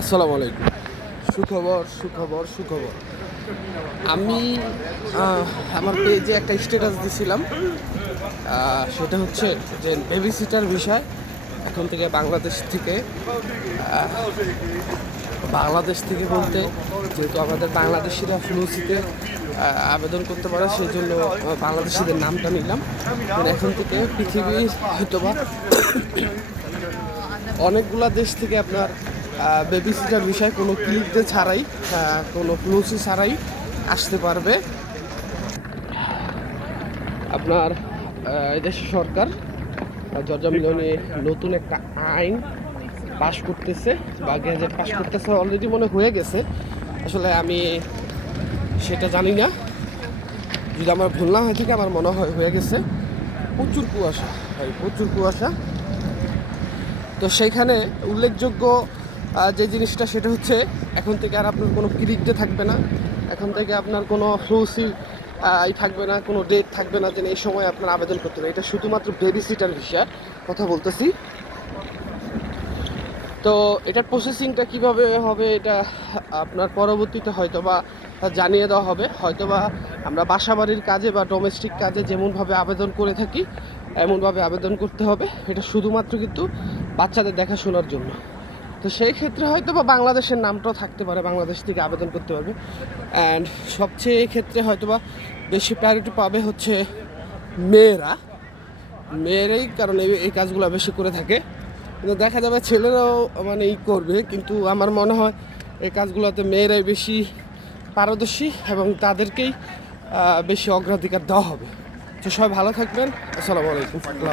আসসালামু আলাইকুম। সুখবর সুখবর সুখবর। আমি আমার পেজে একটা স্ট্যাটাস দিছিলাম। সেটা হচ্ছে যে বেবি সিটার বিষয় এখন থেকে বাংলাদেশ থেকে বাংলাদেশ থেকে বলতে যেহেতু আমাদের বাংলাদেশিরা ফ্লুসিতে আবেদন করতে পারে সেই জন্য বাংলাদেশিদের নামটা নিলাম। এখন থেকে পৃথিবীর হয়তোবা অনেকগুলা দেশ থেকে আপনার বেবি সিটার বিষয় কোনো ক্লিক ছাড়াই কোনো ক্লোসি ছাড়াই আসতে পারবে। আপনার দেশের সরকার জর্জা মিলনে নতুন একটা আইন পাশ করতেছে, বা গ্যাজেট পাশ করতেছে অলরেডি মনে হয়ে গেছে। আসলে আমি সেটা জানি না। যদি আমার ভুল না হয়ে থাকে আমার মনে হয়, হয়ে গেছে। প্রচুর কুয়াশা প্রচুর কুয়াশা। তো সেইখানে উল্লেখযোগ্য যে জিনিসটা সেটা হচ্ছে এখন থেকে আর আপনার কোনো ক্রিকডে থাকবে না। এখন থেকে আপনার কোনো ফ্লুসি ই থাকবে না, কোনো ডেট থাকবে না যে এই সময় আপনার আবেদন করতে হবে। এটা শুধুমাত্র বেবি সিটার বিষয় কথা বলতেছি। তো এটার প্রসেসিংটা কীভাবে হবে এটা আপনার পরবর্তীতে হয়তো বা জানিয়ে দেওয়া হবে। হয়তো বা আমরা বাসাবাড়ির কাজে বা ডোমেস্টিক কাজে যেমনভাবে আবেদন করে থাকি এমনভাবে আবেদন করতে হবে, এটা শুধুমাত্র কিন্তু বাচ্চাদের দেখাশোনার জন্য। তো সেই ক্ষেত্রে হয়তো বা বাংলাদেশের নামটাও থাকতে পারে, বাংলাদেশ থেকে আবেদন করতে পারবে। অ্যান্ড সবচেয়ে ক্ষেত্রে হয়তো বা বেশি প্রায়োরিটি পাবে হচ্ছে মেয়েরা। মেয়েরাই কারণ এই এই কাজগুলো বেশি করে থাকে। কিন্তু দেখা যাবে ছেলেরাও মানে ই করবে, কিন্তু আমার মনে হয় এই কাজগুলোতে মেয়েরাই বেশি পারদর্শী এবং তাদেরকেই বেশি অগ্রাধিকার দেওয়া হবে। তো সবাই ভালো থাকবেন। আসসালামু আলাইকুম। আল্লাহ